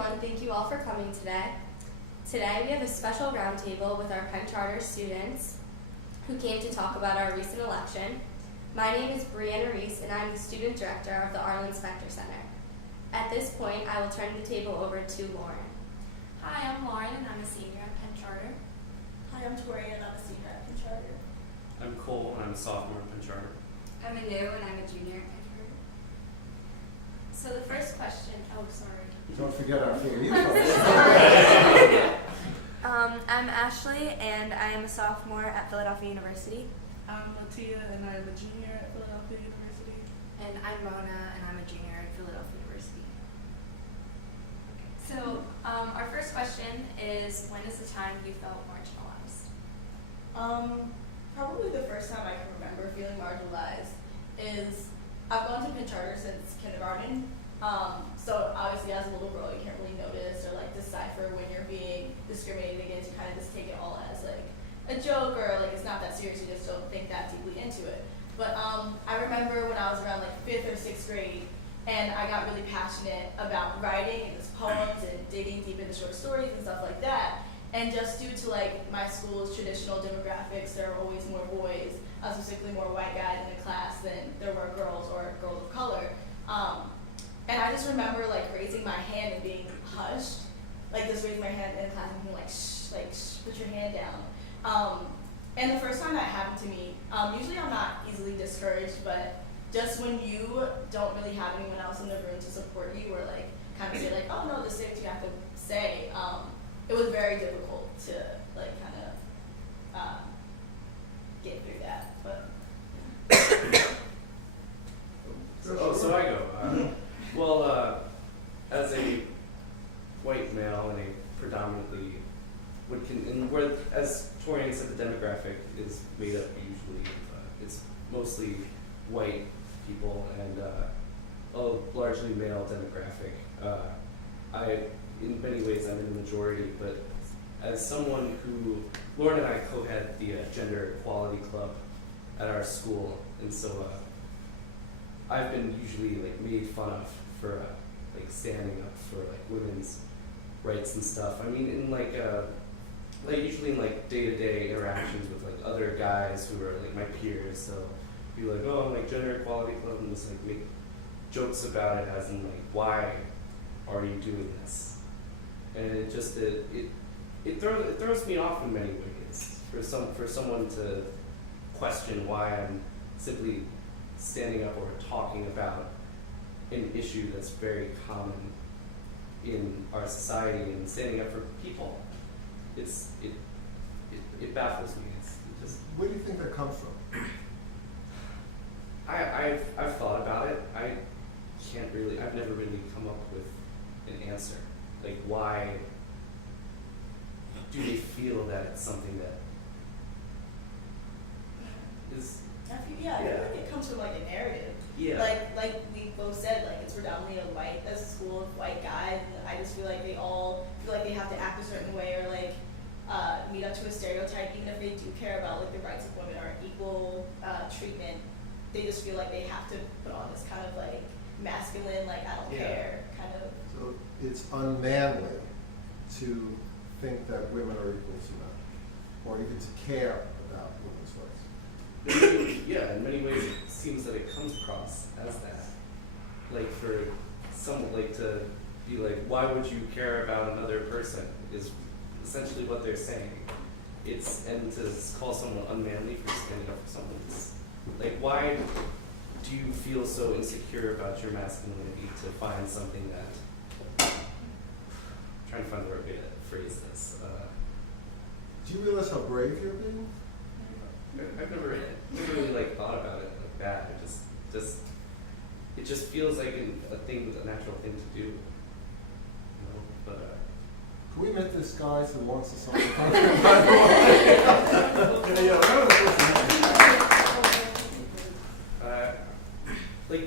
everyone, thank you all for coming today. Today we have a special roundtable with our Penn Charter students who came to talk about our recent election. My name is Brianna Reese and I'm the student director of the Arlen Specter Center. At this point, I will turn the table over to Lauren. Hi, I'm Lauren and I'm a senior at Penn Charter. Hi, I'm Tori and I'm a senior at Penn Charter. I'm Cole and I'm a sophomore at Penn Charter. I'm Anu and I'm a junior at Penn Charter. So the first question, Don't forget our PhilaU folks. I'm Ashley, and I am a sophomore at Philadelphia University. I'm Latia, and I'm a junior at Philadelphia University. And I'm Mona, and I'm a junior at Philadelphia University. So our first question is, when is the time you felt marginalized? Probably the first time I can remember feeling marginalized is I've gone to Penn Charter since kindergarten. So obviously as a little girl you can't really notice or like decipher when you're being discriminated against. You kind of just take it all as like a joke or like it's not that serious, you just don't think that deeply into it. But I remember when I was around like 5th or 6th grade and I got really passionate about writing and just poems and digging deep into short stories and stuff like that. And just due to like my school's traditional demographics, there are always more boys, specifically more white guys in the class than there were girls or girls of color. And I just remember like raising my hand and being hushed, like just raising my hand in class and being like, shh, put your hand down. And the first time that happened to me, usually I'm not easily discouraged, but just when you don't really have anyone else in the room to support you or like kind of say like, oh no, just say what you have to say, it was very difficult to like kind of get through that. But So I go. Well, as a white male and a predominantly as Torian said, the demographic is made up usually it's mostly white people and a largely male demographic. In many ways, I'm in the majority, but as someone who, Lauren and I co-head the Gender Equality Club at our school, and so I've been usually like made fun of for like standing up for like women's rights and stuff. I mean, in like usually in like day-to-day interactions with like other guys who are like my peers, so be like, oh, I'm like Gender Equality Club, and just like make jokes about it as in like, why are you doing this? And it just it throws me off in many ways for someone to question why I'm simply standing up or talking about an issue that's very common in our society and standing up for people. It baffles me. Where do you think that comes from? I've thought about it. I've never really come up with an answer. Like, why do they feel that it's something that is? I feel like it comes from like a narrative. Yeah. Like we both said, like it's predominantly a school of white guys, and I just feel like they all feel like they have to act a certain way or like meet up to a stereotype, even if they do care about like the rights of women or equal treatment. They just feel like they have to put on this kind of like masculine, like I don't care kind of. So it's unmanly to think that women are equal to men, or even to care about women's rights. Yeah, in many ways it seems that it comes across as that. Like for someone like to be like, why would you care about another person is essentially what they're saying. And to call someone unmanly for standing up for someone. Like, why do you feel so insecure about your masculinity to find something that, I'm trying to find the right way to phrase this. Do you realize how brave you're being? I've never really like thought about it like that. It just feels like a natural thing to do. You know? But can we meet this guy who wants to solve the like,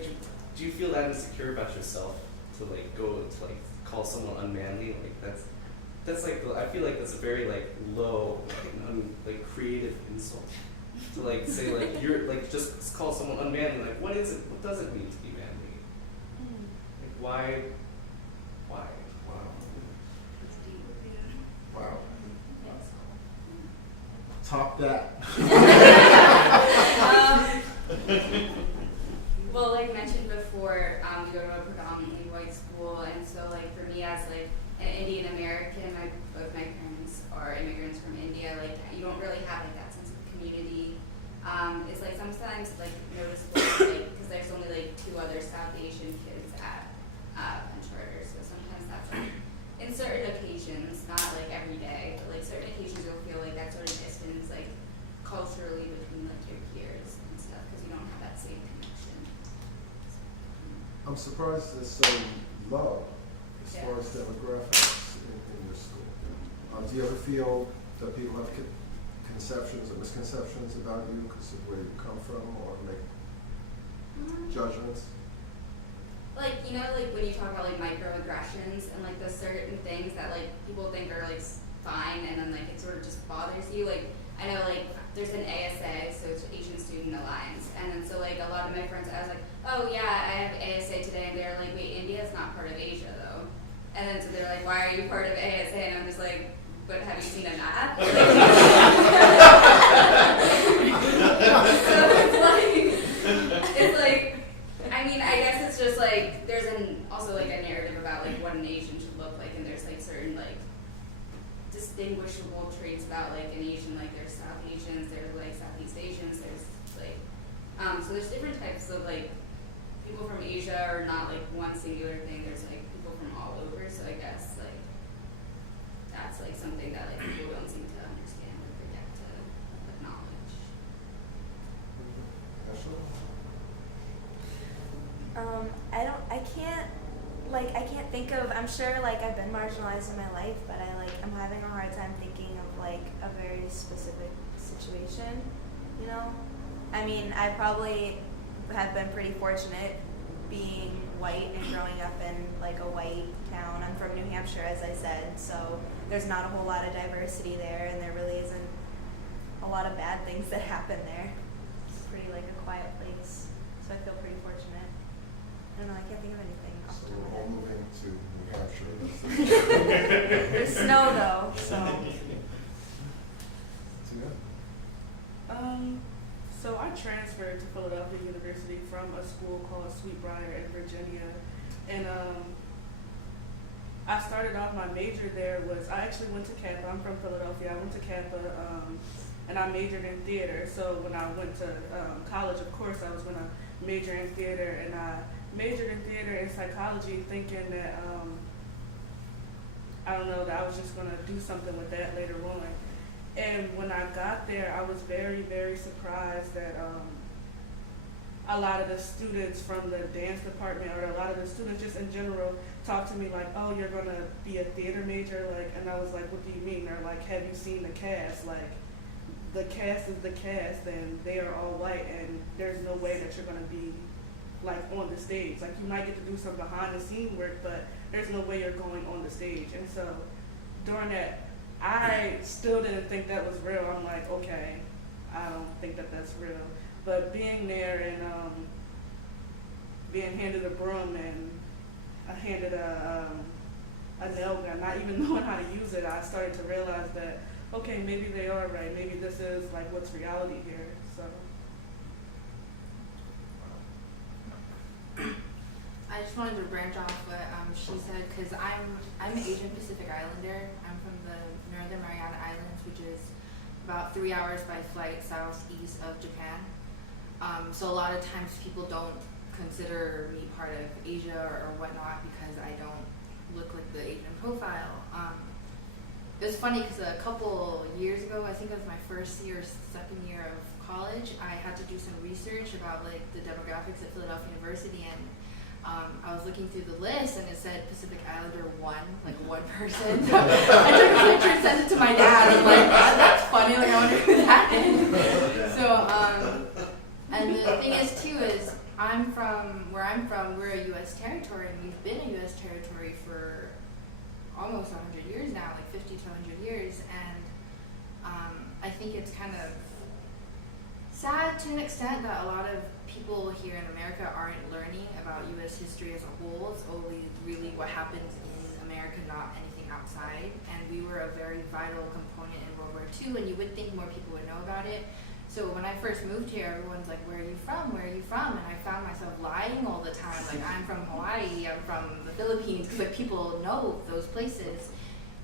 do you feel that insecure about yourself to like go to like call someone unmanly? Like that's like I feel like that's a very like low, like creative insult to like say like you're like just call someone unmanly. Like what is it? What does it mean to be manly? Like why? Wow. Top that. Well, like mentioned before, we go to a predominantly white school, and so like for me as like an Indian American, both my parents are immigrants from India. Like you don't really have like that sense of community. It's like sometimes like noticeable, like because there's only like 2 other South Asian kids at Penn Charter, so sometimes that's like in certain occasions, not like every day, but like certain occasions you'll feel like that sort of distance, like culturally between like your peers and stuff, because you don't have that same connection. I'm surprised it's so low as Yeah. far as demographics in your school. Do you ever feel that people have conceptions or misconceptions about you because of where you come from, or make judgments? Like, you know, like when you talk about like microaggressions and like the certain things that like people think are like fine, and then like it sort of just bothers you. Like I know like there's an ASA, so it's Asian Student Alliance, and then so like a lot of my friends, I was like, oh yeah, I have ASA today, and they're like, wait, India's not part of Asia though. And then so they're like, why are you part of ASA? And I'm just like, but have you seen a map? So it's like, I mean, I guess it's just like, there's also like a narrative about like what an Asian should look like, and there's like certain like distinguishable traits about like an Asian, like there's South Asians, there's like Southeast Asians, there's like, so there's different types of like, people from Asia are not like one singular thing, there's like people from all over, so I guess like, that's like something that like people don't seem to understand or forget to acknowledge. I can't think of, I'm sure like I've been marginalized in my life, but I'm having a hard time thinking of like a very specific situation, you know? I mean, I probably have been pretty fortunate being white and growing up in like a white town. I'm from New Hampshire, as I said, so there's not a whole lot of diversity there, and there really isn't a lot of bad things that happen there. It's pretty like a quiet place, so I feel pretty fortunate. I don't know, I can't think of anything off So the top we're all of my moving to New Hampshire. head. There's snow though, so. So I transferred to Philadelphia University from a school called Sweetbriar in Virginia, and I started off, my major there was, I actually went to Kappa. I'm from Philadelphia. I went to Kappa, and I majored in theater. So when I went to college, of course, I was going to major in theater, and I majored in theater and psychology, thinking that I don't know, that I was just going to do something with that later on. And when I got there, I was very, very surprised that a lot of the students from the dance department, or a lot of the students just in general, talked to me like, oh, you're going to be a theater major? Like, and I was like, what do you mean? They're like, have you seen the cast? Like, the cast is the cast, and they are all white, and there's no way that you're going to be like on the stage. Like, you might get to do some behind the scene work, but there's no way you're going on the stage. And so during that, I still didn't think that was real. I'm like, okay, I don't think that that's real. But being there and being handed a broom and handed a nail gun, not even knowing how to use it, I started to realize that, okay, maybe they are right. Maybe this is like what's reality here. So. I just wanted to branch off what she said, because I'm an Asian Pacific Islander. I'm from the Northern Mariana Islands, which is about 3 hours by flight southeast of Japan. So a lot of times people don't consider me part of Asia or whatnot because I don't look like the Asian profile. It was funny because a couple years ago, I think it was my first year, second year of college, I had to do some research about like the demographics at Philadelphia University, and I was looking through the list and it said Pacific Islander 1, like one person. I took a picture and sent it to my dad. I'm like, that's funny, like I wonder who that is. So, and the thing is too is where I'm from, we're a U.S. territory, and we've been a U.S. territory for almost 100 years now, like 50 to 100 years, and I think it's kind of sad to an extent that a lot of people here in America aren't learning about U.S. history as a whole. It's only really what happens in America, not anything outside. And we were a very vital component in World War II, and you would think more people would So when I first moved here, everyone's like, where are you from? Where are you from? And I found myself lying all the time. Like, I'm from Hawaii, I'm from the Philippines, because like people know those places,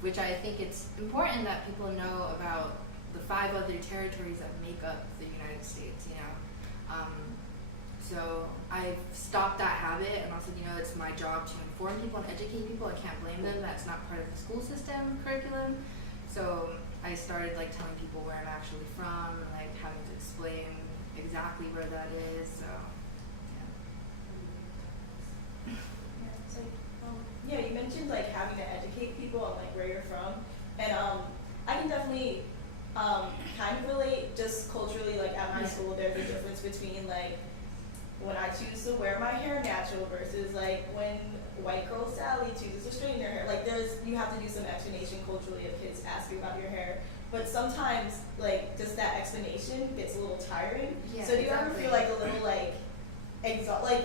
which I think it's important that people know about the 5 other territories that make up the United States, you know. So I've stopped that habit, and also, you know, it's my job to inform people and educate people. I can't blame them. That's not part of the school system curriculum. So I started like telling people where I'm actually from, and like having to explain exactly where that is. So yeah. Yeah, it's like, yeah, you mentioned like having to educate people on like where you're from, and I can definitely kind of relate. Just culturally, like at my school, there's a difference between like when I choose to wear my hair natural versus like when white girl Sally chooses to straighten her hair. Like you have to do some explanation culturally if kids ask you about your hair. But sometimes like just that explanation gets a little tiring. Yeah, so do you ever exactly. feel like a little like Like,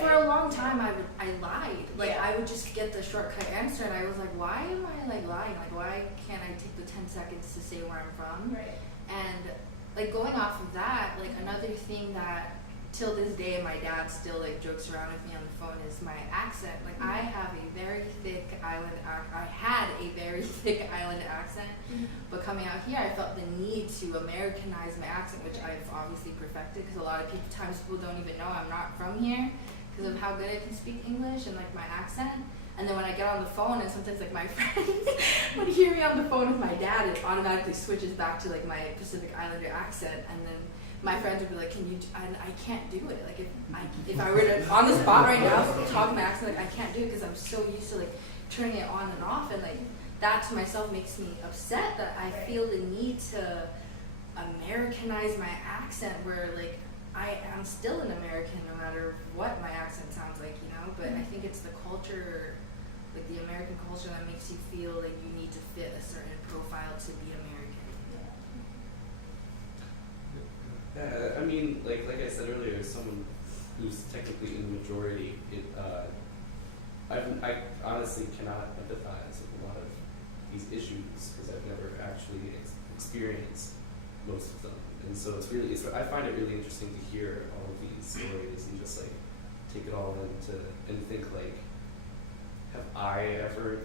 for a long time I lied. Like Yeah. I would just get the shortcut answer, and I was like, why am I like lying? Like why can't I take the 10 seconds to say where I'm from? Right. And like going off of that, like another thing that till this day my dad still like jokes around with me on the phone is my accent. Like I have a very thick island I had a very thick island accent, but coming out here I felt the need to Americanize my accent, which I've obviously perfected, because a lot of times people don't even know I'm not from here because of how good I can speak English and like my accent. And then when I get on the phone, and sometimes like my friends would hear me on the phone with my dad, it automatically switches back to like my Pacific Islander accent, and then my friends would be like, "Can you?" And I can't do it. Like if I were to on the spot right now talk my accent, like I can't do it because I'm so used to like turning it on and off, and like that to myself makes me upset that I feel the need to Americanize my accent, where like I am still an American no matter what my accent sounds like, you know. But I think it's the culture, like the American culture, that makes you feel like you need to fit a certain profile to be American. Yeah, I mean, like I said earlier, as someone who's technically in the majority, I honestly cannot empathize with a lot of these issues because I've never actually experienced most of them, and so I find it really interesting to hear all of these stories and just like take it all into and think like, have I ever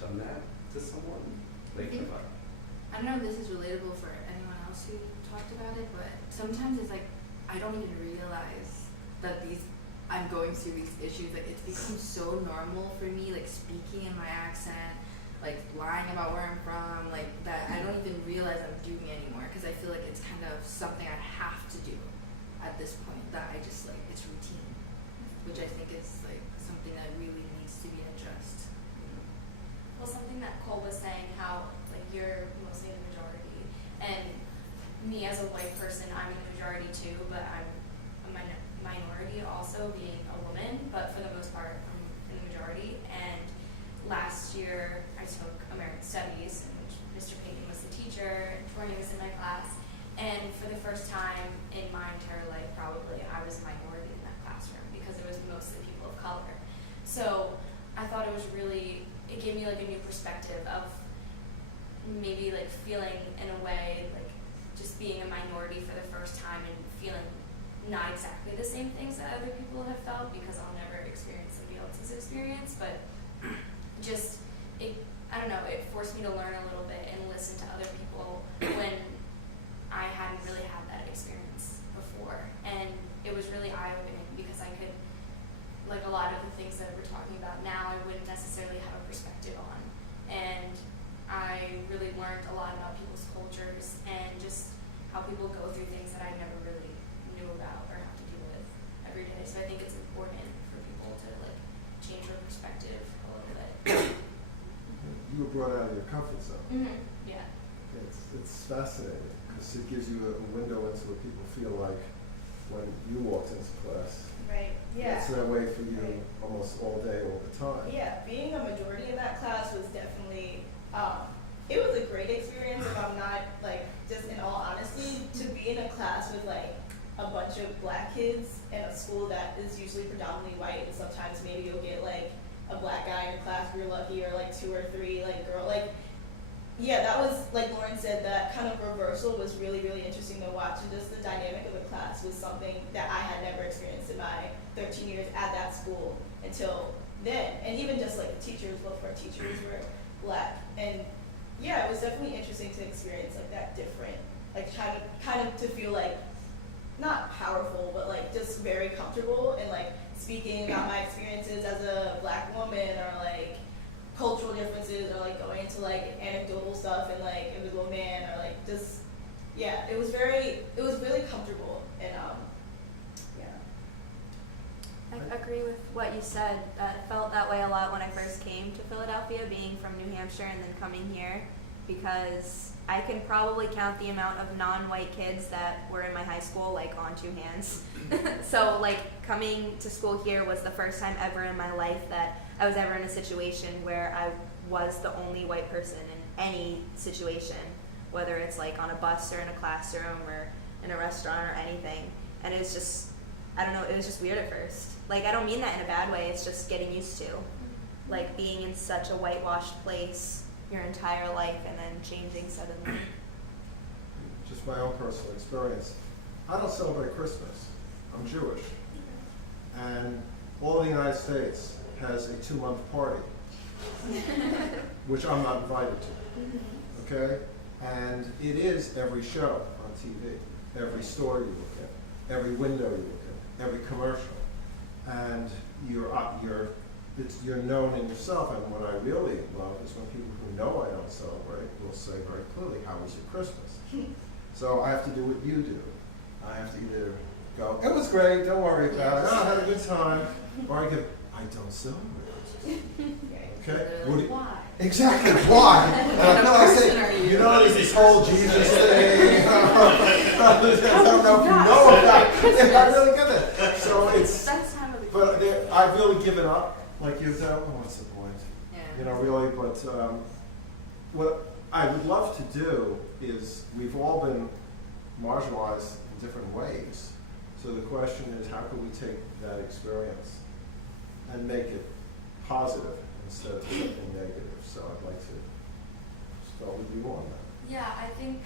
done that to someone? Like, I don't know if this is relatable for anyone else who talked about it, but sometimes it's like I don't even realize that I'm going through these issues. Like it's become so normal for me, like speaking in my accent, like lying about where I'm from, like that I don't even realize I'm doing anymore, because I feel like it's kind of something I have to do at this point, that I just like it's routine, which I think is like something that really needs to be addressed. Well, something that Cole was saying, how like you're mostly in the majority, and me as a white person, I'm in the majority too, but I'm a minority also, being a woman, but for the most part I'm in the majority. And last year I took American Studies, in which Mr. Payton was the teacher and Torian was in my class, and for the first time in my entire life probably I was a minority in that classroom because it was mostly people of color. So I thought it gave me like a new perspective of maybe like feeling in a way like just being a minority for the first time and feeling not exactly the same things that other people have felt, because I'll never experience somebody else's experience, but just I don't know, it forced me to learn a little bit and listen to other people when I hadn't really had that experience before, and it was really eye-opening because I could, like a lot of the things that we're talking about now, I wouldn't necessarily have a perspective on, and I really learned a lot about people's cultures and just how people go through things that I never really knew about or have to deal with every day. So I think it's important for people to like change their perspective a little bit. You were brought out of your comfort zone. Yeah. It's fascinating because it gives you a window into what people feel like when you walked into class. Right. Yeah. It's that way for you almost all day, all the time. Yeah, being a majority in that class was definitely, it was a great experience, if I'm not, like, just in all honesty, to be in a class with, like, a bunch of black kids in a school that is usually predominantly white, and sometimes maybe you'll get, like, a black guy in your class if you're lucky, or, like, 2 or 3, like, girl, like, yeah, that was, like Lauren said, that kind of reversal was really, really interesting to watch. And just the dynamic of the class was something that I had never experienced in my 13 years at that school until then. And even just like the teachers, both of our teachers were Black. And yeah, it was definitely interesting to experience like that different, like kind of to feel like not powerful, but like just very comfortable and like speaking about my experiences as a Black woman, or like cultural differences, or like going into like anecdotal stuff and like Invisible Man, or like just, yeah, it was really comfortable. And yeah. I agree with what you said. It felt that way a lot when I first came to Philadelphia, being from New Hampshire and then coming here, because I can probably count the amount of non-white kids that were in my high school like on two hands. So like coming to school here was the first time ever in my life that I was ever in a situation where I was the only white person in any situation, whether it's like on a bus or in a classroom or in a restaurant or anything. And it was just, I don't know, it was just weird at first. Like, I don't mean that in a bad way, it's just getting used to. Like being in such a whitewashed place your entire life and then changing suddenly. Just my own personal experience. I don't celebrate Christmas. I'm Jewish. And all the United States has a 2-month party, which I'm not invited to, okay? And it is every show on TV, every store you look at, every window you look at, every commercial. And you're known in yourself, and what I really love is when people who know I don't celebrate will say very clearly, how was your Christmas? So I have to do what you do. I have to either go, it was great, don't worry about it, oh, I had a good time, or I go, I don't celebrate Christmas. Okay? What do you- Why? Exactly, why? And I feel like saying, you know, there's this whole Jesus thing. I don't know if you know about it. I really get it. So it's, That's time of the but I've really given up, like you've done. Oh, what's the point? Yeah. You know, really. But what I would love to do is, we've all been marginalized in different ways. So the question is, how can we take that experience and make it positive instead of something negative? So I'd like to start with you on that. Yeah, I think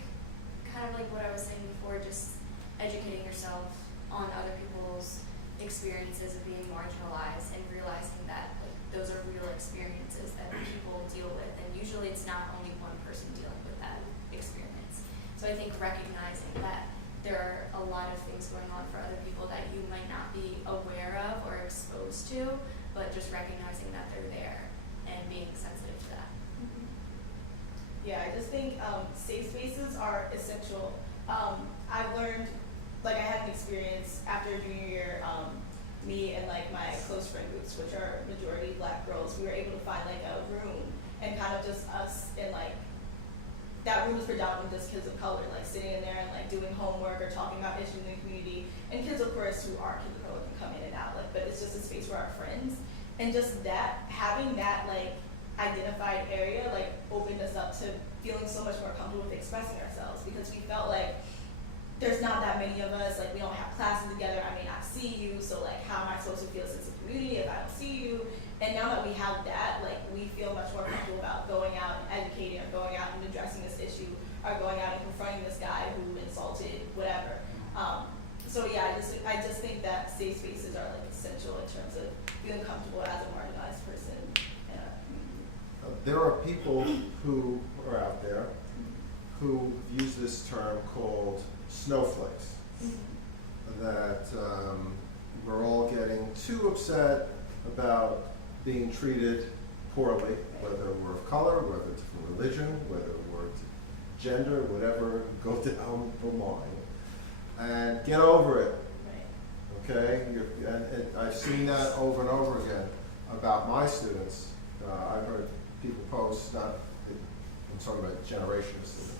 kind of like what I was saying before, just educating yourself on other people's experiences of being marginalized and realizing that like those are real experiences that people deal with, and usually it's not only one person dealing with that experience. So I think recognizing that there are a lot of things going on for other people that you might not be aware of or exposed to, but just recognizing that they're there and being sensitive to that. Yeah, I just think safe spaces are essential. I've learned, like I had an experience after junior year, me and like my close friend groups, which are majority Black girls, we were able to find like a room and kind of just us in like, that room was predominantly just kids of color, like sitting in there and like doing homework or talking about issues in the community. And kids of course who aren't kids of color can come in and out, like, but it's just a space where our friends. And just that, having that like identified area like opened us up to feeling so much more comfortable with expressing ourselves, because we felt like there's not that many of us, like we don't have classes together, I may not see you, so like how am I supposed to feel a sense of community if I don't see you? And now that we have that, like we feel much more comfortable about going out and educating, or going out and addressing this issue, or going out and confronting this guy who insulted, whatever. So yeah, I just think that safe spaces are like essential in terms of feeling comfortable as a marginalized person in a community. There are people who are out there who use this term called snowflakes. That we're all getting too upset about being treated poorly, whether we're of color, whether it's for religion, whether we're gender, whatever, go down the line. And get over it, okay? And I've seen that over and over again about my students. I've heard people post, I'm talking about generation of students,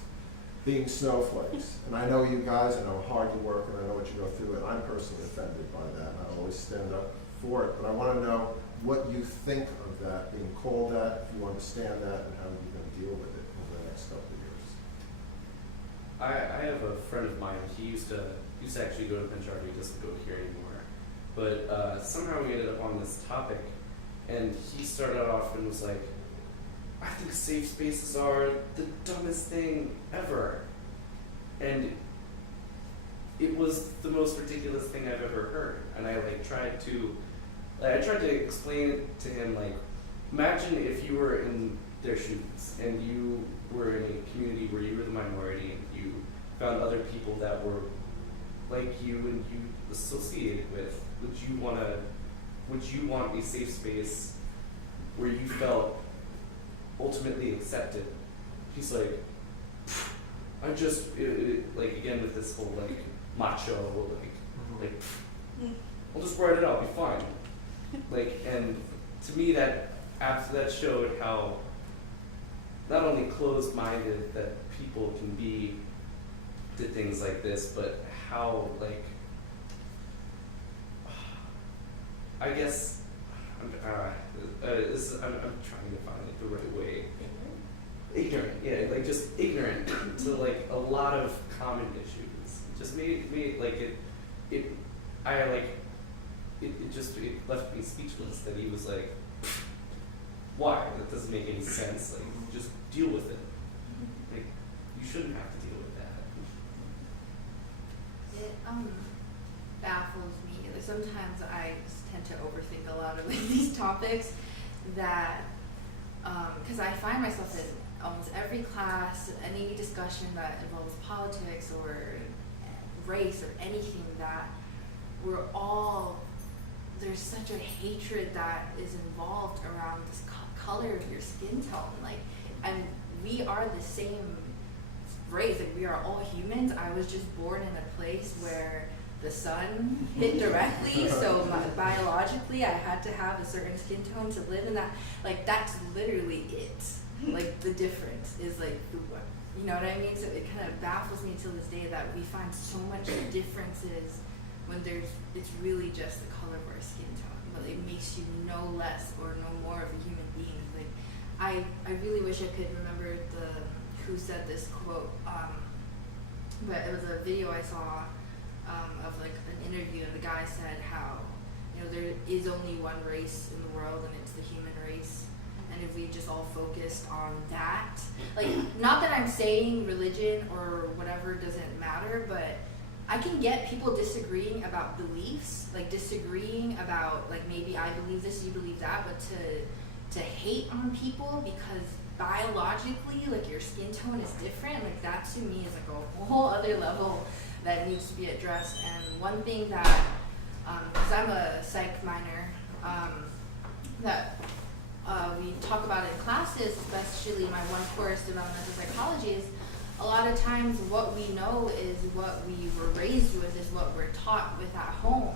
being snowflakes. And I know you guys, I know how hard you work, and I know what you go through, and I'm personally offended by that, and I always stand up for it. But I want to know what you think of that, being called that, if you understand that, and how you're going to deal with it over the next couple of years. I have a friend of mine. He used to actually go to Penn. He doesn't go here anymore. But somehow we ended up on this topic, and he started off and was like, I think safe spaces are the dumbest thing ever. And it was the most ridiculous thing I've ever heard. And I tried to explain it to him, like, imagine if you were in their shoes and you were in a community where you were the minority and you found other people that were like you and you associated with. Would you want a safe space where you felt ultimately accepted? He's like, I just like, again with this whole like macho I'll just write it out, be fine. Like, and to me that showed how not only closed-minded that people can be to things like this, but how, like, I guess I'm trying to find like the right way. Ignorant, yeah, like just ignorant to like a lot of common issues. It just made like it left me speechless that he was like, why? That doesn't make any sense. Like, just deal with it. Like, you shouldn't have to deal with that. It baffles me. Like, sometimes I just tend to overthink a lot of like, these topics that, because I find myself in almost every class, any discussion that involves politics or race or anything, that there's such a hatred that is involved around this color of your skin tone. Like, and we are the same race, like we are all humans. I was just born in a place where the sun hit directly, so biologically I had to have a certain skin tone to live in that. Like, that's literally it. Like, the difference is like, you know what I mean? So it kind of baffles me to this day that we find so much differences when it's really just the color of our skin tone, but it makes you no less or no more of a human being. Like, I really wish I could remember who said this quote, but it was a video I saw of like an interview, and the guy said how, you know, there is only one race in the world, and it's the human race. And if we just all focused on that, like, not that I'm saying religion or whatever doesn't matter, but I can get people disagreeing about beliefs, like disagreeing about, like, maybe I believe this, you believe that, but to hate on people because biologically, like, your skin tone is different, like, that to me is like a whole other level that needs to be addressed. And one thing that, because I'm a psych minor, that we talk about in classes, especially my one course, developmental psychology, is a lot of times what we know is what we were raised with, is what we're taught with at home.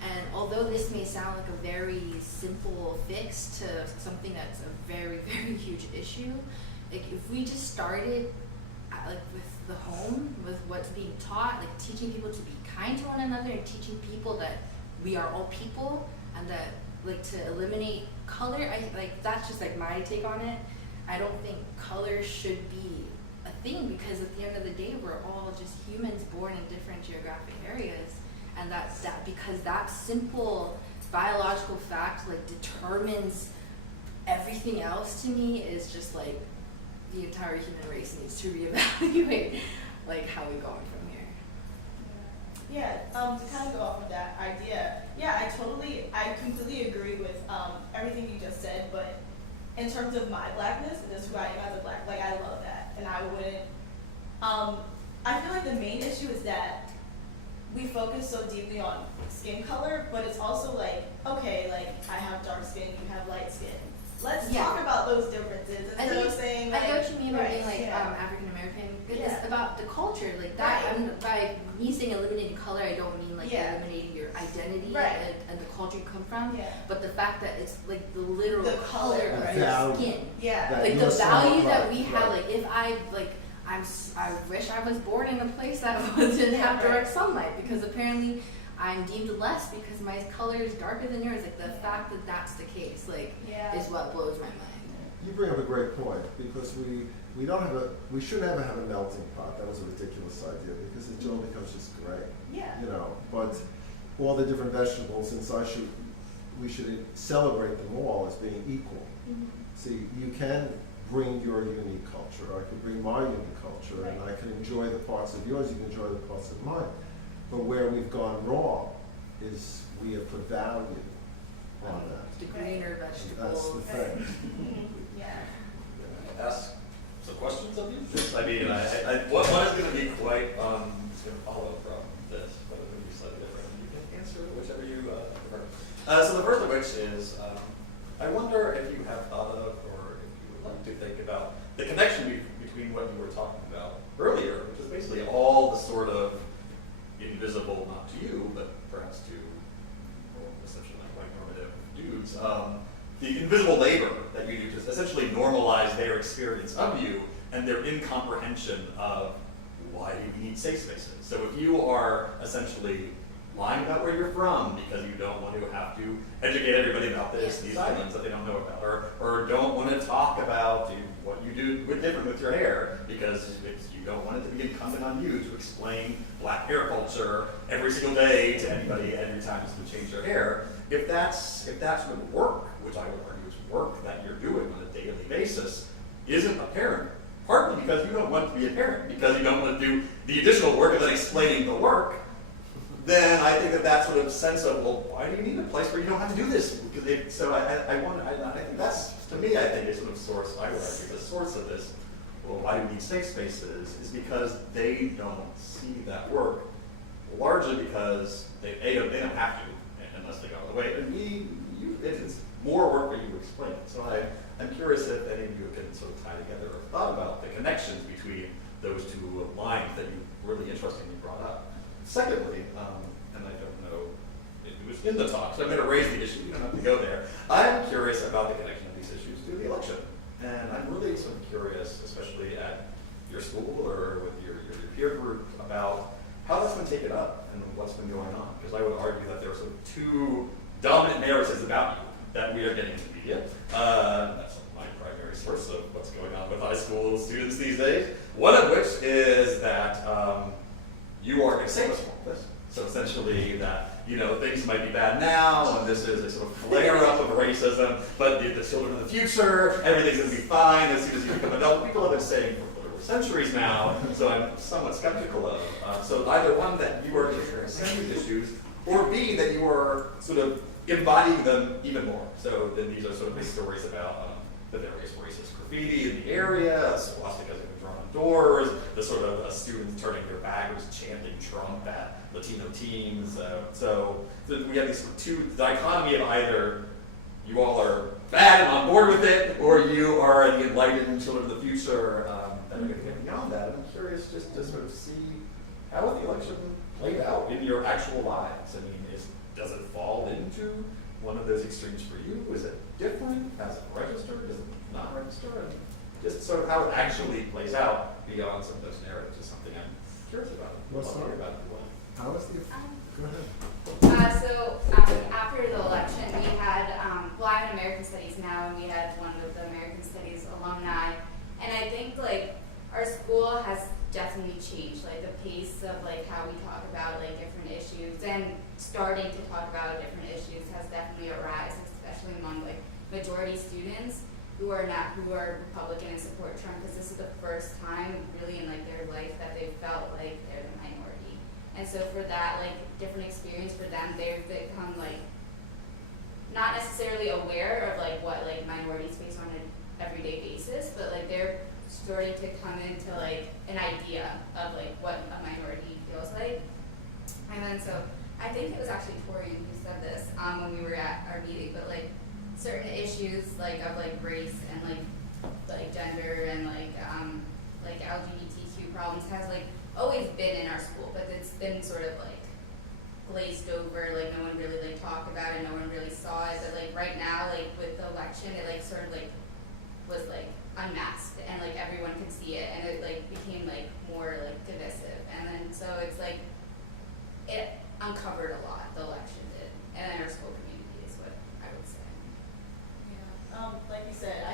And although this may sound like a very simple fix to something that's a very, very huge issue, like, if we just started like with the home, with what's being taught, like teaching people to be kind to one another and teaching people that we are all people, and that, like, to eliminate color, that's just like my take on it. I don't think color should be a thing, because at the end of the day, we're all just humans born in different geographic areas, and because that simple biological fact, like, determines everything else, to me is just like the entire human race needs to reevaluate like how we go on from here. Yeah, to kind of go off of that idea, yeah, I completely agree with everything you just said, but in terms of my blackness and just who I am as a black, like, I love that, and I wouldn't, I feel like the main issue is that we focus so deeply on skin color, but it's also like, okay, like, I have dark skin, you have light skin. Let's talk about those differences instead of saying, like, I know what you mean by being like yeah. African American. It's about the culture, like that. Right. By me saying eliminating color, I don't mean like Yeah. eliminating your identity Right. and the culture you come from, Yeah. but the fact that it's like the literal The color color, of right. your Value. skin. Yeah. That Like you're the value so that we right. have. Like, if I I wish I was born in a place that didn't have direct sunlight, because apparently I'm deemed less because my color is darker than yours. Like, the fact that that's the case, like, Yeah. is what blows my mind. You bring up a great point, because we shouldn't ever have a melting pot. That was a ridiculous idea, because it all becomes just gray. Yeah. You know, but all the different vegetables inside we should celebrate them all as being equal. Mhm. See, you can bring your unique culture, I can bring my unique culture, and I can enjoy the parts of yours, you can enjoy the parts of mine. But where we've gone wrong is we have put value on that. The greener That's vegetables. the thing. Yeah. Ask some questions of you? I mean, one is going to be quite, it's going to follow from this, but it's going to be slightly different. You can answer whichever you prefer. So the first of which is, I wonder if you have thought of, or if you would like to think about the connection between what you were talking about earlier, which is basically all the sort of invisible, not to you, but perhaps to, well, essentially like white normative dudes, the invisible labor that you do to essentially normalize their experience of you and their incomprehension of why do you need safe spaces. So if you are essentially lying about where you're from because you don't want to have to educate everybody about these islands that they don't know about, or don't want to talk about what you do different with your hair because you don't want it to be incumbent on you to explain black hair culture every single day to anybody every time you change their hair. If that's sort of work, which I would argue is work that you're doing on a daily basis, isn't apparent, partly because you don't want to be apparent, because you don't want to do the additional work of then explaining the work, then I think that sort of sense of, well, why do you need a place where you don't have to do this? Because I think that's, to me, I think is sort of source, I would argue, the source of this, well, why do we need safe spaces, is because they don't see that work, largely because they don't have to, unless they go all the way. And it's more work than you explain it. So I'm curious if any of you can sort of tie together or thought about the connections between those two lines that you really interestingly brought up. Secondly, and I don't know, it was in the talk, so I'm going to raise the issue, you don't have to go there. I'm curious about the connection of these issues to the election. And I'm really sort of curious, especially at your school or with your peer group, about how that's been taken up and what's been going on. Because I would argue that there are sort of two dominant narratives about you that we are getting in the media. That's my primary source of what's going on with high school students these days. One of which is that you are going to save us from all this. So essentially that, things might be bad now, and this is a sort of flare-up of racism, but the children of the future, everything's going to be fine as soon as you become adult. People have been saying for centuries now, so I'm somewhat skeptical of. So either one, that you are experiencing these issues, or B, that you are sort of embodying them even more. So then these are sort of the stories about the various racist graffiti in the area, swastikas have been drawn on doors, the sort of students turning their backwards, chanting Trump at Latino teams. So we have these sort of two dichotomy of either you all are bad and on board with it, or you are the enlightened children of the future that are going to get beyond that. And I'm curious just to sort of see how the election played out in your actual lives. I mean, does it fall into one of those extremes for you? Is it different? Has it registered? Does it not register? And just sort of how it actually plays out beyond some of those narratives is something I'm curious about. What's I'd love to hear that? about it. How is the, go ahead. So after the election, we had, well, I'm in American Studies now, and we had one of the American Studies alumni, and I think our school has definitely changed, the pace of how we talk about different issues, and starting to talk about different issues has definitely a rise, especially among majority students who are Republican and support Trump, because this is the first time really in their life that they felt like they're the minority. And so for that different experience for them, they've become not necessarily aware of what minorities face on an everyday basis, but they're starting to come into an idea of what a minority feels like. And then so I think it was actually Torian who said this when we were at our meeting, but certain issues of race and gender and LGBTQ problems has always been in our school, but it's been sort of glazed over, no one really talked about it, no one really saw it. But right now, with the election, it sort of was unmasked, and everyone could see it, and it became more divisive. And then so it's it uncovered a lot, the election did, and then our school community is what I would say. Yeah. Like you said,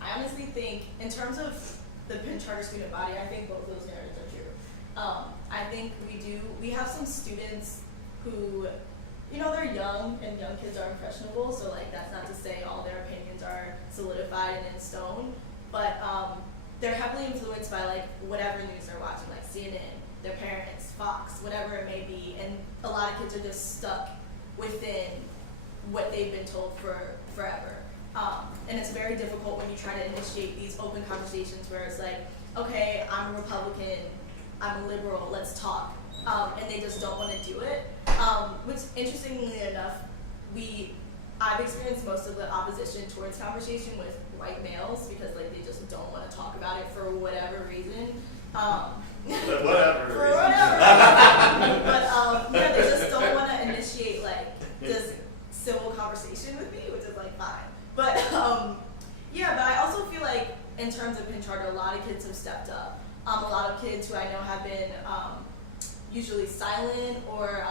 I honestly think in terms of the Penn Charter student body, I think both those narratives are true. I think we have some students who, they're young, and young kids are impressionable, so that's not to say all their opinions are solidified and in stone, but they're heavily influenced by like whatever news they're watching, like CNN, their parents, Fox, whatever it may be, and a lot of kids are just stuck within what they've been told for forever. And it's very difficult when you try to initiate these open conversations where it's like, okay, I'm a Republican, I'm a liberal, let's talk. And they just don't want to do it. Which, interestingly enough, I've experienced most of the opposition towards conversation with white males because like they just don't want to talk about it for whatever reason. But whatever For reason. whatever reason. But yeah, they just don't want to initiate like this civil conversation with me, which is like fine. But yeah, but I also feel like in terms of Penn Charter, a lot of kids have stepped up. A lot of kids who I know have been usually silent or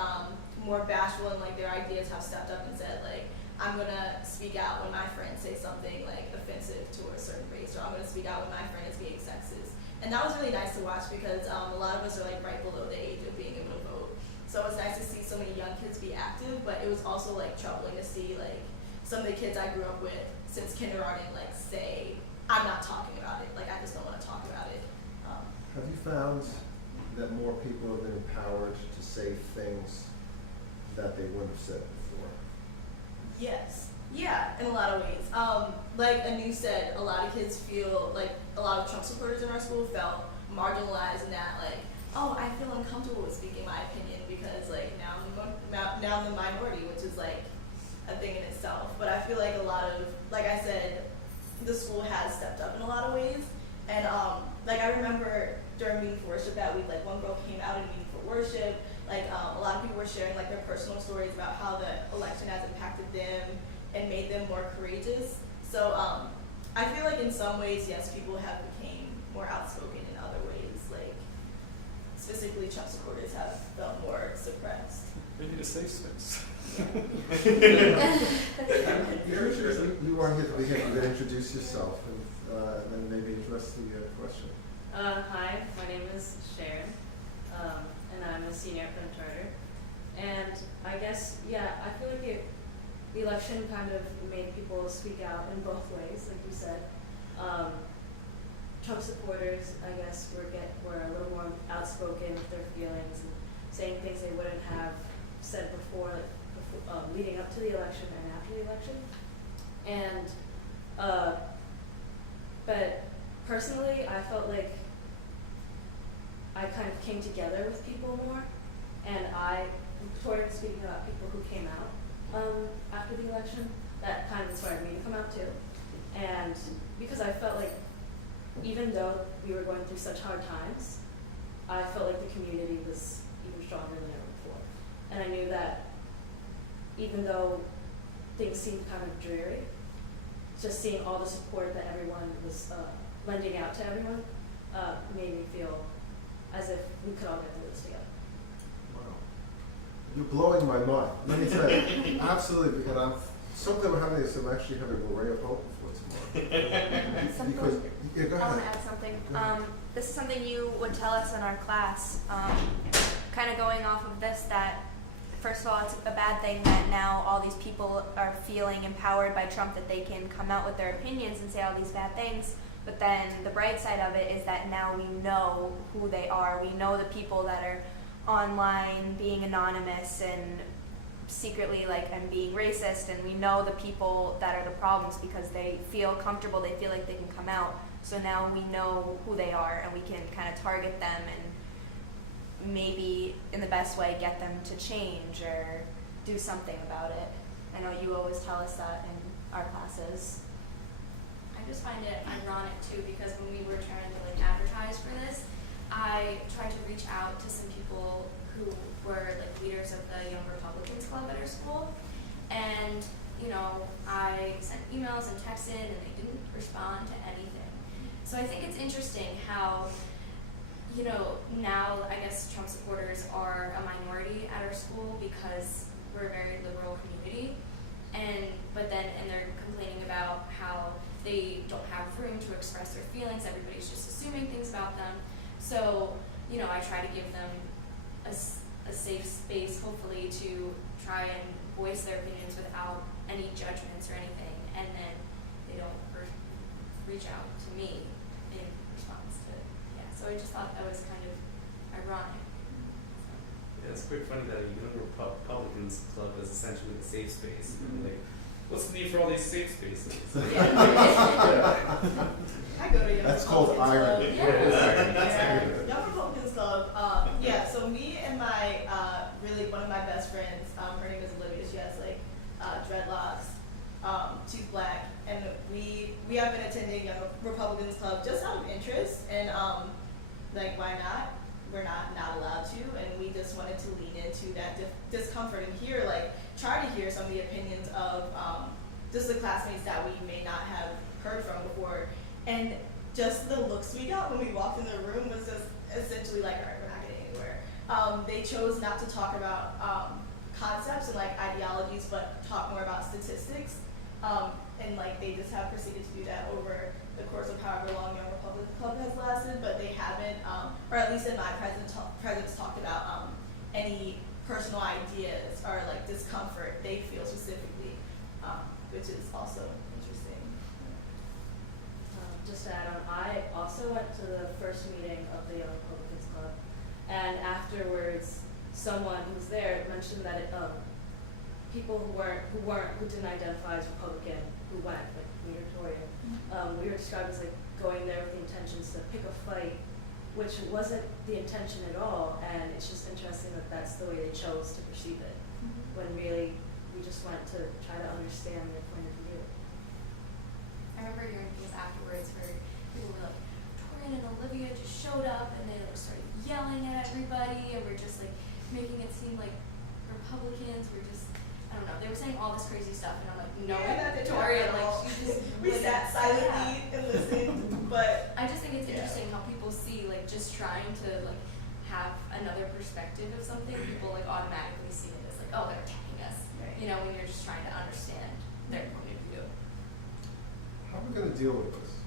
more bashful in like their ideas have stepped up and said like, I'm gonna speak out when my friends say something like offensive to a certain race, or I'm gonna speak out when my friend is being sexist. And that was really nice to watch because a lot of us are like right below the age of being able to vote. So it was nice to see so many young kids be active, but it was also like troubling to see like some of the kids I grew up with since kindergarten like say, I'm not talking about it, like I just don't wanna talk about it. Have you found that more people have been empowered to say things that they wouldn't have said before? Yes. Yeah, in a lot of ways. Like Anu said, a lot of kids feel like a lot of Trump supporters in our school felt marginalized in that like, oh, I feel uncomfortable with speaking my opinion because like now I'm the minority, which is like a thing in itself. But I feel like a lot of, like I said, the school has stepped up in a lot of ways. And like I remember during Meeting for Worship that week, like one girl came out in Meeting for Worship. Like a lot of people were sharing like their personal stories about how the election has impacted them and made them more courageous. So I feel like in some ways, yes, people have become more outspoken. In other ways, like specifically Trump supporters have felt more suppressed. We need a safe space. You weren't here at the beginning. You can introduce yourself and then maybe address the question. Hi, my name is Sharon, and I'm a senior at Penn Charter. And I guess, yeah, I feel like the election kind of made people speak out in both ways, like you said. Trump supporters, I guess, were a little more outspoken with their feelings and saying things they wouldn't have said before, leading up to the election and after the election. And, but personally, I felt like I kind of came together with people more, and I started speaking about people who came out after the election. That kind of inspired me to come out too. And because I felt like even though we were going through such hard times, I felt like the community was even stronger than ever before. And I knew that even though things seemed kind of dreary, just seeing all the support that everyone was lending out to everyone made me feel as if we could all get through this together. Wow. You're blowing my mind. Let me tell you. Absolutely. And something I'm having is I'm actually having a ray of hope for tomorrow. Because, yeah, go I want ahead. to add something. This is something you would tell us in our class. Kind of going off of this, that first of all, it's a bad thing that now all these people are feeling empowered by Trump, that they can come out with their opinions and say all these bad things. But then the bright side of it is that now we know who they are. We know the people that are online being anonymous and secretly and being racist, and we know the people that are the problems because they feel comfortable, they feel like they can come out. So now we know who they are and we can kind of target them and maybe in the best way get them to change or do something about it. I know you always tell us that in our classes. I just find it ironic too because when we were trying to advertise for this, I tried to reach out to some people who were leaders of the Young Republicans Club at our school, and I sent emails and texted and they didn't respond to anything. So I think it's interesting how now I guess Trump supporters are a minority at our school because we're a very liberal community, but then they're complaining about how they don't have room to express their feelings. Everybody's just assuming things about them. So, I try to give them a safe space, hopefully, to try and voice their opinions without any judgments or anything. And then they don't reach out to me in response to, so I just thought that was kind of ironic. Yeah, it's quite funny that a young Republicans club is essentially a safe space. And like, what's the need for all these safe spaces? I go to Young That's called Republicans irony. Club. Yeah, it is irony. It's Yeah. irony. Young Republicans Club. So me and my really one of my best friends, her name is Olivia. She has like dreadlocks. She's black, and we have been attending Young Republicans Club just out of interest, and like why not? We're not allowed to, and we just wanted to lean into that discomfort and try to hear some of the opinions of just the classmates that we may not have heard from before. And just the looks we got when we walked in the room was just essentially like, all right, we're not getting anywhere. They chose not to talk about concepts and like ideologies, but talk more about statistics. And like they just have proceeded to do that over the course of however long Young Republican Club has lasted, but they haven't, or at least in my presence talked about any personal ideas or like discomfort they feel specifically, which is also interesting. Just to add on, I also went to the first meeting of the Young Republicans Club, and afterwards, someone who was there mentioned that people who didn't identify as Republican who went, like me or Torian, we were described as like going there with the intentions to pick a fight, which wasn't the intention at all, and it's just interesting that that's the way they chose to perceive it, when really we just went to try to understand their point of view. I remember hearing things afterwards where people were like, Torian and Olivia just showed up and they like started yelling at everybody and we're just like making it seem like Republicans were just, I don't know, they were saying all this crazy stuff and I'm like, no, Torian, like she just We sat silently and listened, but I just think it's interesting how people see like just trying to like have another perspective of something, people like automatically see it as like, oh, they're attacking us. Right. You know, when you're just trying to understand their point of view. How are we going to deal with this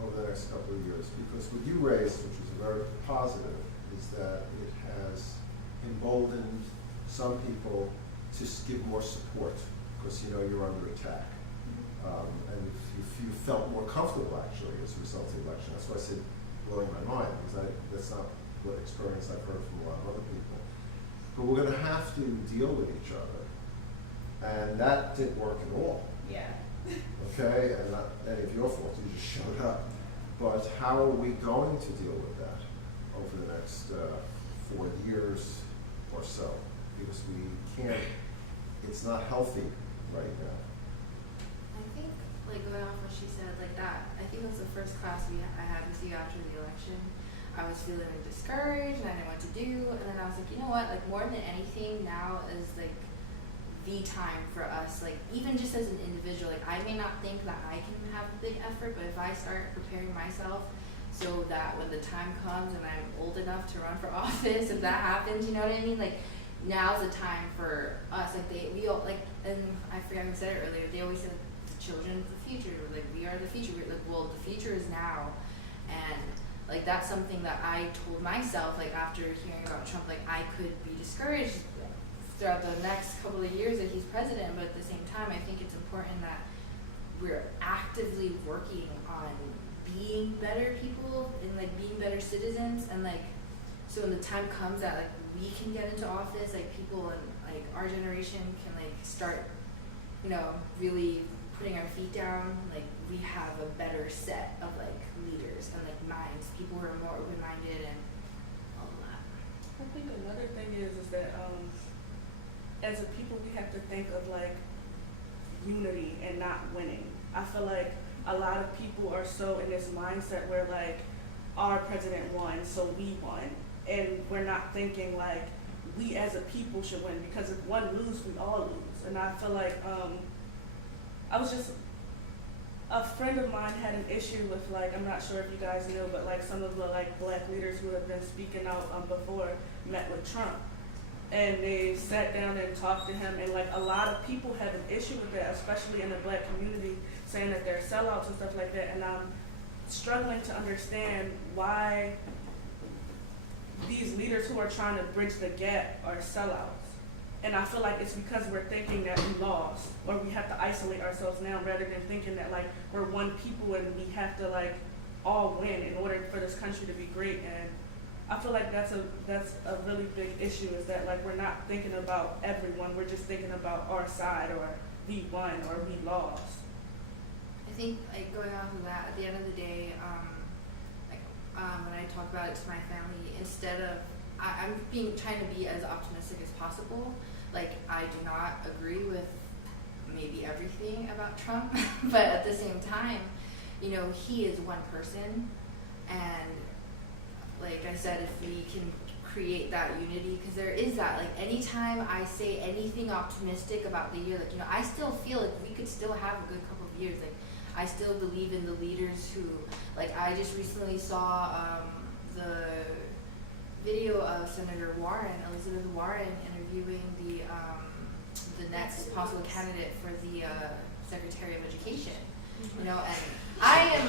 over the next couple of years? Because what you raised, which is very positive, is that it has emboldened some people to give more support because you know you're under attack. And if you felt more comfortable actually as a result of the election. That's why I said blowing my mind, because that's not what experience I've heard from a lot of other people. But we're going to have to deal with each other. And that didn't work at all. yeah. Okay, and not any of your fault, you just showed up. But how are we going to deal with that over the next 4 years or so? Because we can't, it's not healthy right now. I think, like going off what she said, like that, I think it was the first class I had with you after the election. I was feeling discouraged and I didn't know what to do, and then I was like, you know what, like more than anything now is like the time for us, like even just as an individual, like I may not think that I can have a big effort, but if I start preparing myself so that when the time comes and I'm old enough to run for office, if that happens, you know what I mean, like now's the time for us, like we all, like, and I forgot who said it earlier, they always said the children of the future, like we are the future, we're like, well, the future is now. And like that's something that I told myself, like after hearing about Trump, like I could be discouraged throughout the next couple of years that he's president, but at the same time I think it's important that we're actively working on being better people and like being better citizens, and like so when the time comes that like we can get into office, like people in like our generation can like start, you know, really putting our feet down, like we have a better set of like leaders and like minds, people who are more open-minded and all of that. I think another thing is that as a people we have to think of like unity and not winning. I feel like a lot of people are so in this mindset where like our president won, so we won, and we're not thinking like we as a people should win, because if one loses, we all lose. And I feel like a friend of mine had an issue with like, I'm not sure if you guys know, but like some of the like black leaders who have been speaking out before met with Trump. And they sat down and talked to him, and like a lot of people have an issue with that, especially in the black community, saying that they're sellouts and stuff like that. And I'm struggling to understand why these leaders who are trying to bridge the gap are sellouts. And I feel like it's because we're thinking that we lost, or we have to isolate ourselves now, rather than thinking that like we're one people and we have to like all win in order for this country to be great. And I feel like that's a really big issue, is that like we're not thinking about everyone, we're just thinking about our side, or we won or we lost. I think, like, going off of that, at the end of the day, when I talk about it to my family, instead of, I'm trying to be as optimistic as possible. Like, I do not agree with maybe everything about Trump, but at the same time, you know, he is one person, and like I said, if we can create that unity, because there is that, like, anytime I say anything optimistic about the year, like, you know, I still feel like we could still have a good couple of years. Like, I still believe in the leaders who, like, I just recently saw the video of Senator Warren, Elizabeth Warren, interviewing the next possible candidate for the Secretary of Education. You know, and I am,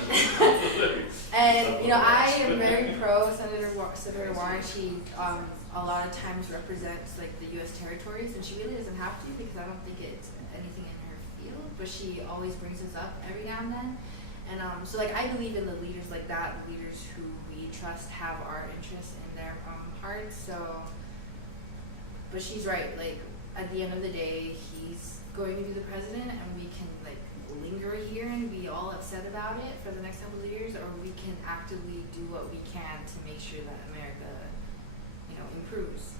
and you know, I am very pro Senator Warren. She a lot of times represents like the U.S. territories, and she really doesn't have to, because I don't think it's anything in her field. But she always brings us up every now and then, and so like I believe in the leaders like that, the leaders who we trust have our interests in their hearts. So, but she's right. Like, at the end of the day, he's going to be the president, and we can like linger here and be all upset about it for the next couple of years, or we can actively do what we can to make sure that America, you know, improves.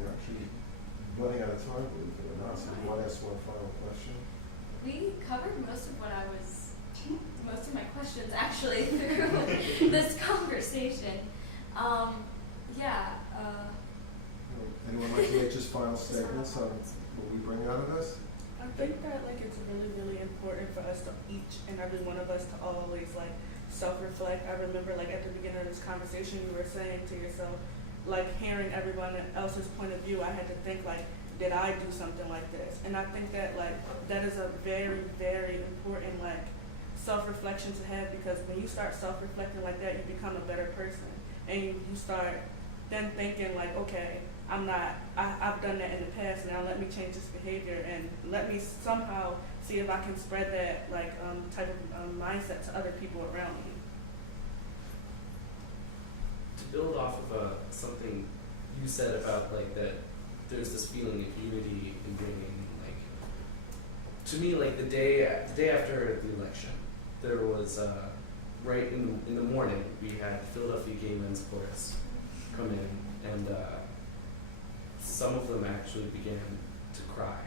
We're actually running out of time, believe it or not, so you want to ask one final question? We covered most of my questions actually through this conversation. Anyone like to make just final statements on what we bring out of this? I think that like it's really, really important for us to, each and every one of us, to always like self-reflect. I remember like at the beginning of this conversation, you were saying to yourself, like hearing everyone else's point of view, I had to think like, did I do something like this? And I think that like that is a very, very important like self-reflection to have, because when you start self-reflecting like that, you become a better person, and you start then thinking like, okay, I've done that in the past, now let me change this behavior, and let me somehow see if I can spread that like type of mindset to other people around me. To build off of something you said about like that, there's this feeling of unity in bringing, like, to me, like the day after the election, there was right in the morning we had Philadelphia Gay Men's Chorus come in, and some of them actually began to cry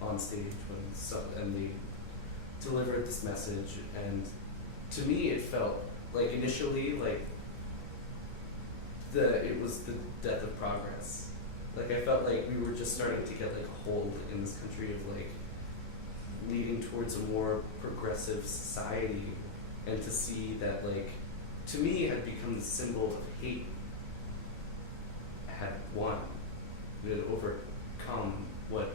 on stage and they delivered this message, and to me it felt like initially like it was the death of progress. Like I felt like we were just starting to get like a hold in this country of like leading towards a more progressive society, and to see that like to me had become the symbol of hate had won. It had overcome what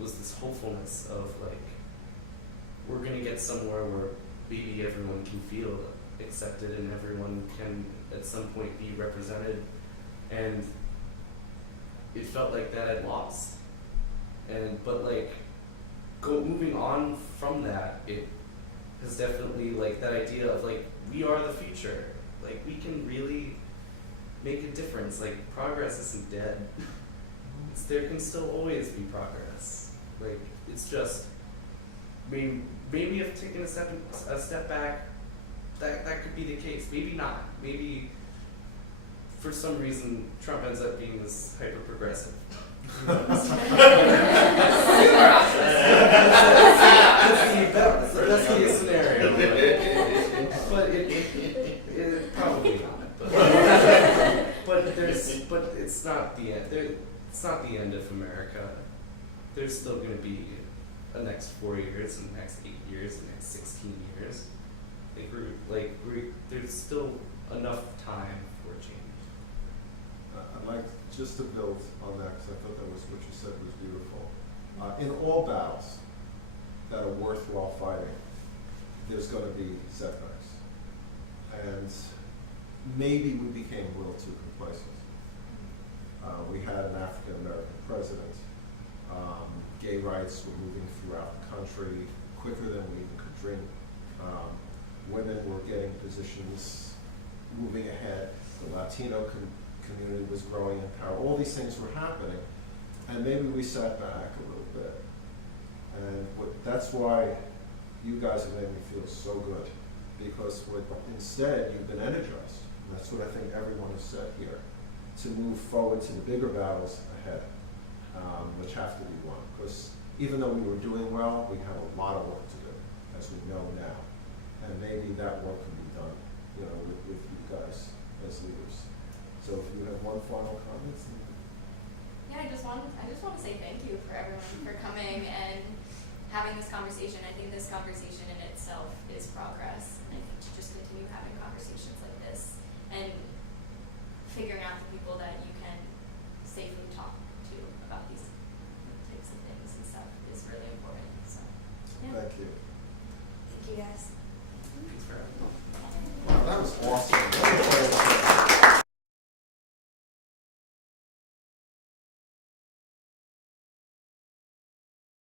was this hopefulness of like we're gonna get somewhere where maybe everyone can feel accepted and everyone can at some point be represented, and it felt like that had lost. But like moving on from that, it has definitely like that idea of like we are the future, like we can really make a difference. Like progress isn't dead. There can still always be progress. Like it's just maybe if taking a step back, that could be the case. Maybe not. Maybe for some reason Trump ends up being this hyper progressive. That's the best case scenario. But it probably not. But it's not the end. It's not the end of America. There's still going to be the next 4 years, and the next 8 years, and the next 16 years. There's still enough time for change. I'd like just to build on that, because I thought that was what you said was beautiful. In all battles that are worthwhile fighting, there's going to be setbacks. And maybe we became a little too complacent. We had an African American president. Gay rights were moving throughout the country quicker than we even could dream. Women were getting positions, moving ahead. The Latino community was growing in power. All these things were happening, and maybe we sat back a little bit. And that's why you guys have made me feel so good, because instead you've been energized. And that's what I think everyone has said here, to move forward to the bigger battles ahead, which have to be won. Because even though we were doing well, we have a lot of work to do, as we know now. And maybe that work can be done, with you guys as leaders. So if you have one final comment. Yeah, I just want to say thank you for everyone for coming and having this conversation. I think this conversation in itself is progress, and I think to just continue having conversations like this and figuring out the people